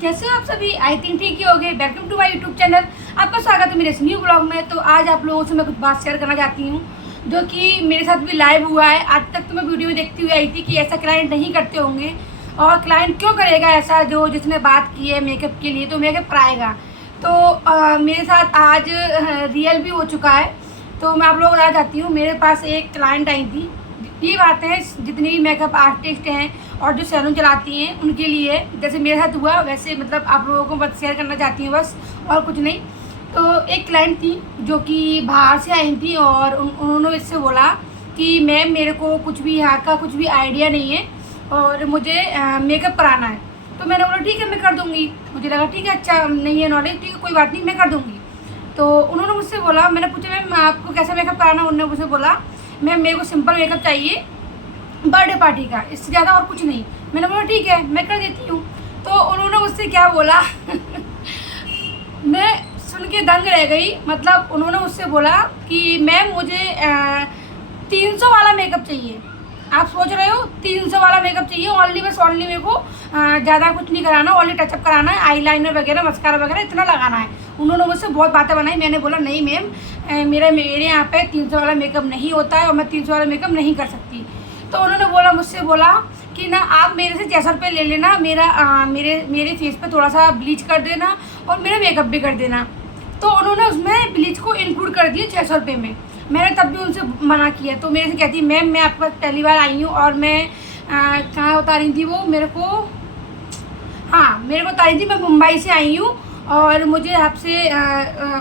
कैसे हो आप सभी? आई थिंक ठीक ही हो गए। Welcome to my YouTube channel. आपका स्वागत है मेरे इस न्यू ब्लॉग में। तो आज आप लोगों से मैं कुछ बात शेयर करना चाहती हूँ जो कि मेरे साथ भी लाइव हुआ है। आज तक तो मैं वीडियो में देखती हुई आई थी कि ऐसा क्लाइंट नहीं करते होंगे, और क्लाइंट क्यों करेगा ऐसा, जो जिसने बात की है मेकअप के लिए तो मेकअप कराएगा। तो मेरे साथ आज रियल भी हो चुका है। तो मैं आप लोगों को बताना चाहती हूँ, मेरे पास एक क्लाइंट आई थी। ये बातें हैं जितने भी मेकअप आर्टिस्ट हैं और जो सैलून चलाती हैं उनके लिए, जैसे मेरे साथ हुआ वैसे मतलब आप लोगों को बस शेयर करना चाहती हूँ, बस और कुछ नहीं। तो एक क्लाइंट थी जो कि बाहर से आई थी और उन्होंने इससे बोला कि मैम मेरे को कुछ भी यहाँ का कुछ भी आइडिया नहीं है और मुझे मेकअप कराना है। तो मैंने बोला ठीक है मैं कर दूँगी। मुझे लगा ठीक है अच्छा नहीं है नॉलेज, ठीक है कोई बात नहीं मैं कर दूँगी। तो उन्होंने मुझसे बोला, मैंने पूछा मैम आपको कैसा मेकअप कराना है। उन्होंने मुझसे बोला मैम मेरे को सिंपल मेकअप चाहिए बर्थडे पार्टी का, इससे ज़्यादा और कुछ नहीं। मैंने बोला ठीक है मैं कर देती हूँ। तो उन्होंने मुझसे क्या बोला मैं सुन के दंग रह गई। मतलब उन्होंने मुझसे बोला कि मैम मुझे 300 वाला मेकअप चाहिए। आप सोच रहे हो 300 वाला मेकअप चाहिए ओनली, बस ओनली मेरे को ज़्यादा कुछ नहीं कराना, ओनली टचअप कराना है, आई लाइनर वगैरह मस्कारा वगैरह इतना लगाना है। उन्होंने मुझसे बहुत बातें बनाई। मैंने बोला नहीं मैम मेरे यहाँ पे 300 वाला मेकअप नहीं होता है और मैं 300 वाला मेकअप नहीं कर सकती। तो उन्होंने मुझसे बोला कि ना आप मेरे से 600 रुपये ले लेना, मेरे फेस पे थोड़ा सा ब्लीच कर देना और मेरा मेकअप भी कर देना। तो उन्होंने उसमें ब्लीच को इंक्लूड कर दिया 600 रुपये में। मैंने तब भी उनसे मना किया। तो मेरे से कहती मैम मैं आपके पास पहली बार आई हूँ और मैं कहाँ बता रही थी वो मेरे को बता रही थी मैं मुंबई से आई हूँ और मुझे आपसे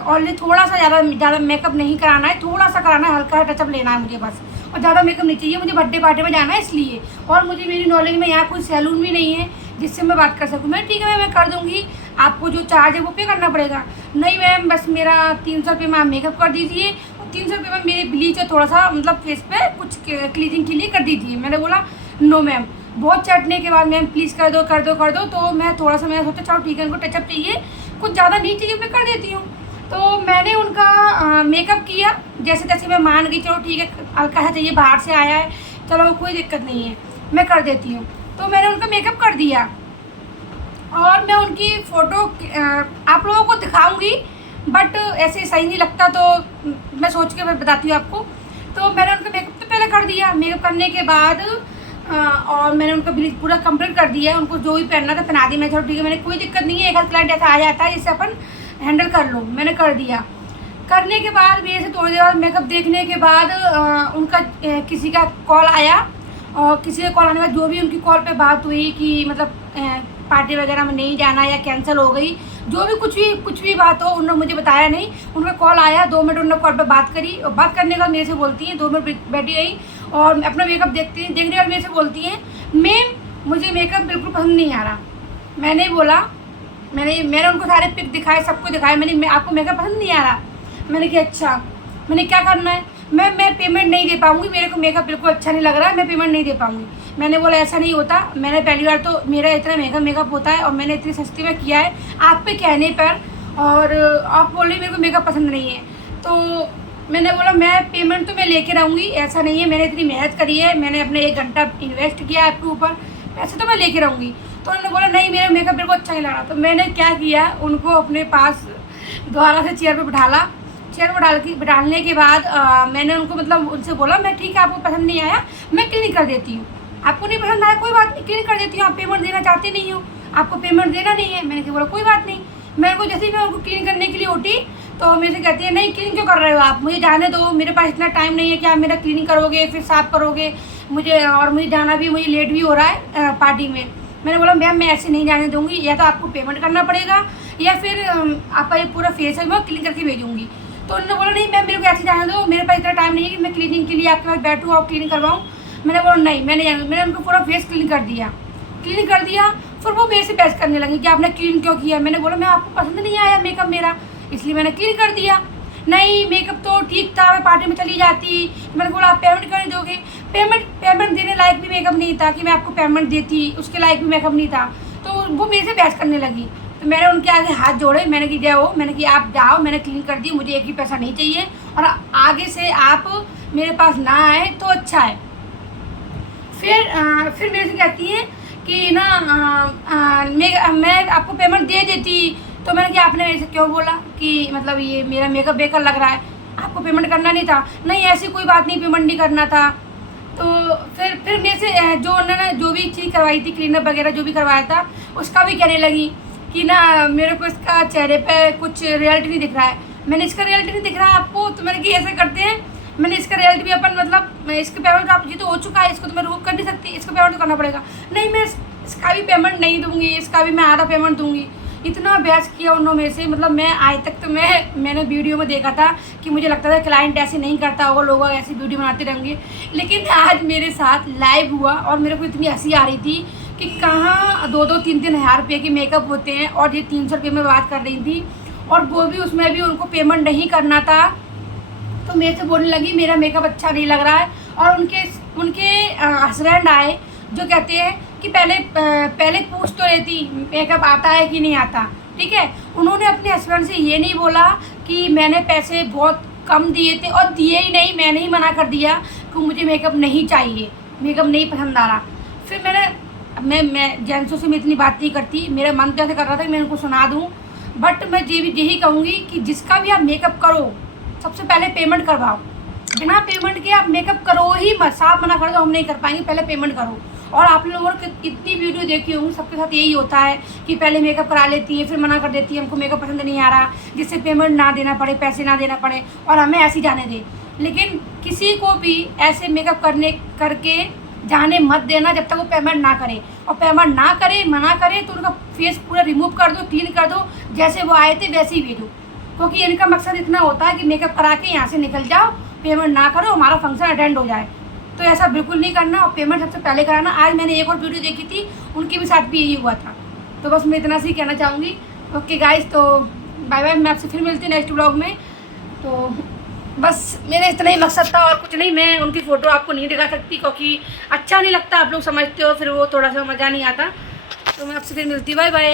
ऑनली थोड़ा सा ज़्यादा मेकअप नहीं कराना है, थोड़ा सा कराना है, हल्का टचअप लेना है मुझे बस, और ज़्यादा मेकअप नहीं चाहिए मुझे, बर्थडे पार्टी में जाना है इसलिए। और मुझे मेरी नॉलेज में यहाँ कोई सैलून भी नहीं है जिससे मैं बात कर सकूँ। मैं ठीक है मैं कर दूँगी, आपको जो चार्ज है वो पे करना पड़ेगा। नहीं मैम बस मेरा 300 रुपये में आप मेकअप कर दीजिए और 300 रुपये में मेरे ब्लीच है थोड़ा सा मतलब फेस पे कुछ क्लीनिंग के लिए कर दीजिए। मैंने बोला नो मैम। बहुत चटने के बाद मैम प्लीज़ कर दो कर दो कर दो। तो मैं थोड़ा सा मैंने सोचा चलो ठीक है इनको टचअप चाहिए, कुछ ज़्यादा नहीं चाहिए, मैं कर देती हूँ। तो मैंने उनका मेकअप किया जैसे तैसे, मैं मान गई चलो ठीक है हल्का सा चाहिए, बाहर से आया है, चलो कोई दिक्कत नहीं है मैं कर देती हूँ। तो मैंने उनका मेकअप कर दिया और मैं उनकी फ़ोटो आप लोगों को दिखाऊंगी, बट ऐसे सही नहीं लगता तो मैं सोच के मैं बताती हूँ आपको। तो मैंने उनका मेकअप तो पहले कर दिया, मेकअप करने के बाद और मैंने उनका ब्लीच पूरा कंप्लीट कर दिया। उनको जो भी पहनना था पहना दी। मैं चलो ठीक है मैंने कोई दिक्कत नहीं है, एक आध क्लाइंट ऐसा आ जाता है जिससे अपन हैंडल कर लो। मैंने कर दिया। करने के बाद मेरे से थोड़ी देर बाद मेकअप देखने के बाद उनका किसी का कॉल आया, और किसी का कॉल आने के बाद जो भी उनकी कॉल पे बात हुई कि मतलब पार्टी वगैरह में नहीं जाना या कैंसिल हो गई, जो भी कुछ भी बात हो उन्होंने मुझे बताया नहीं। उनका कॉल आया, 2 मिनट उन्होंने कॉल पे बात करी और बात करने के बाद मेरे से बोलती हैं, 2 मिनट बैठी रही और अपना मेकअप देखने के बाद मेरे से बोलती हैं मैम मुझे मेकअप बिल्कुल पसंद नहीं आ रहा। मैंने बोला मैंने उनको सारे पिक दिखाए, सबको दिखाया, मैंने आपको मेकअप पसंद नहीं आ रहा। मैंने कहा अच्छा, मैंने क्या करना है मैं पेमेंट नहीं दे पाऊँगी, मेरे को मेकअप बिल्कुल अच्छा नहीं लग रहा है, मैं पेमेंट नहीं दे पाऊँगी। मैंने बोला ऐसा नहीं होता, मैंने पहली बार तो मेरा इतना महंगा मेकअप होता है और मैंने इतनी सस्ती में किया है आप पे कहने पर, और आप बोल रही मेरे को मेकअप पसंद नहीं है। तो मैंने बोला मैं पेमेंट तो मैं लेके रहूँगी, ऐसा नहीं है, मैंने इतनी मेहनत करी है, मैंने अपने 1 घंटा इन्वेस्ट किया है आपके ऊपर, पैसे तो मैं लेके रहूँगी। तो उन्होंने बोला नहीं मेरा मेकअप मेरे को अच्छा नहीं लगा। तो मैंने क्या किया, उनको अपने पास दोबारा से चेयर पर बिठाने के बाद मैंने उनको मतलब उनसे बोला मैं ठीक है आपको पसंद नहीं आया मैं क्लिनिक कर देती हूँ, आपको नहीं पसंद आया कोई बात नहीं क्लिनिक कर देती हूँ, आप पेमेंट देना चाहते नहीं हो, आपको पेमेंट देना नहीं है। मैंने बोला कोई बात नहीं। मेरे को जैसे ही मैं उनको क्लीन करने के लिए उठी तो मेरे से कहती है नहीं क्लीन क्यों कर रहे हो आप, मुझे जाने दो, मेरे पास इतना टाइम नहीं है कि आप मेरा क्लीनिंग करोगे फिर साफ़ करोगे मुझे जाना भी, मुझे लेट भी हो रहा है पार्टी में। मैंने बोला मैम मैं ऐसे नहीं जाने दूँगी, या तो आपको पेमेंट करना पड़ेगा या फिर आपका ये पूरा फेस है मैं क्लीन करके भेजूँगी। तो उन्होंने बोला नहीं मैम मेरे को ऐसे जाने दो, मेरे पास इतना टाइम नहीं है कि मैं क्लीनिंग के लिए आपके पास बैठूँ और क्लीनिंग करवाऊँ। मैंने बोला नहीं मैंने उनको पूरा फेस क्लीन कर दिया। फिर वो मेरे से बहस करने लगी कि आपने क्लीन क्यों किया। मैंने बोला मैं आपको पसंद नहीं आया मेकअप मेरा, इसलिए मैंने क्लीन कर दिया। नहीं मेकअप तो ठीक था, मैं पार्टी में चली जाती। मैंने बोला आप पेमेंट कर दोगे, पेमेंट देने लायक भी मेकअप नहीं था कि मैं आपको पेमेंट देती, उसके लायक भी मेकअप नहीं था। तो वो मेरे से बहस करने लगी। तो मैंने उनके आगे हाथ जोड़े, मैंने कि जय हो, मैंने कि आप जाओ, मैंने क्लीन कर दी, मुझे एक भी पैसा नहीं चाहिए और आगे से आप मेरे पास ना आए तो अच्छा है। फिर मेरे से कहती हैं कि ना मैं आपको पेमेंट दे देती। तो मैंने कहा आपने मेरे से क्यों बोला कि मतलब ये मेरा मेकअप बेकार लग रहा है, आपको पेमेंट करना नहीं था? नहीं ऐसी कोई बात नहीं, पेमेंट नहीं करना था। तो फिर मेरे से जो उन्होंने जो भी चीज़ करवाई थी, क्लीनअप वगैरह जो भी करवाया था, उसका भी कहने लगी कि ना मेरे को इसका चेहरे पे कुछ रियलिटी नहीं दिख रहा है। मैंने इसका रियलिटी नहीं दिख रहा है आपको? तो मैंने कि ऐसे करते हैं, मैंने इसका रियलिटी भी अपन मतलब इसका पेमेंट आप, ये तो हो चुका है, इसको तो मैं रिमूव कर नहीं सकती, इसका पेमेंट तो करना पड़ेगा। नहीं मैं इसका भी पेमेंट नहीं दूंगी, इसका भी मैं आधा पेमेंट दूंगी। इतना बहस किया उन्होंने मेरे से, मतलब मैं आज तक तो मैंने वीडियो में देखा था कि मुझे लगता था क्लाइंट ऐसे नहीं करता होगा, लोग ऐसी वीडियो बनाते रहेंगे। लेकिन आज मेरे साथ लाइव हुआ और मेरे को इतनी हंसी आ रही थी कि कहाँ 2-2, 3-3 हज़ार रुपये के मेकअप होते हैं और ये 300 रुपये में बात कर रही थी, और वो भी उसमें भी उनको पेमेंट नहीं करना था। तो मेरे से बोलने लगी मेरा मेकअप अच्छा नहीं लग रहा है। और उनके हस्बैंड आए जो कहते हैं कि पहले पूछ तो लेती मेकअप आता है कि नहीं आता, ठीक है। उन्होंने अपने हस्बैंड से ये नहीं बोला कि मैंने पैसे बहुत कम दिए थे, और दिए ही नहीं, मैंने ही मना कर दिया कि मुझे मेकअप नहीं चाहिए, मेकअप नहीं पसंद आ रहा। फिर मैं जेंट्सों से मैं इतनी बात नहीं करती, मेरा मन तो ऐसे कर रहा था कि मैं उनको सुना दूँ, बट मैं यही कहूँगी कि जिसका भी आप मेकअप करो सबसे पहले पेमेंट करवाओ। बिना पेमेंट के आप मेकअप करो ही मत, साफ मना कर दो हम नहीं कर पाएंगे, पहले पेमेंट करो। और आप लोगों ने कितनी वीडियो देखी होंगी, सबके साथ यही होता है कि पहले मेकअप करा लेती है फिर मना कर देती है हमको मेकअप पसंद नहीं आ रहा, जिससे पेमेंट ना देना पड़े, पैसे ना देना पड़े और हमें ऐसे जाने दे। लेकिन किसी को भी ऐसे मेकअप करके जाने मत देना जब तक वो पेमेंट ना करे। और पेमेंट ना करे, मना करे तो उनका फेस पूरा रिमूव कर दो, क्लीन कर दो, जैसे वो आए थे वैसे ही भेजो। क्योंकि इनका मकसद इतना होता है कि मेकअप करा के यहाँ से निकल जाओ, पेमेंट ना करो, हमारा फंक्शन अटेंड हो जाए। तो ऐसा बिल्कुल नहीं करना, और पेमेंट सबसे पहले कराना। आज मैंने एक और वीडियो देखी थी, उनके भी साथ भी यही हुआ था। तो बस मैं इतना सी कहना चाहूँगी। ओके गाइस, तो बाय बाय, मैं आपसे फिर मिलती हूँ नेक्स्ट ब्लॉग में। तो बस मेरा इतना ही मकसद था और कुछ नहीं। मैं उनकी फ़ोटो आपको नहीं दिखा सकती क्योंकि अच्छा नहीं लगता, आप लोग समझते हो, फिर वो थोड़ा सा मज़ा नहीं आता। तो मैं आपसे फिर मिलती हूँ, बाय बाय।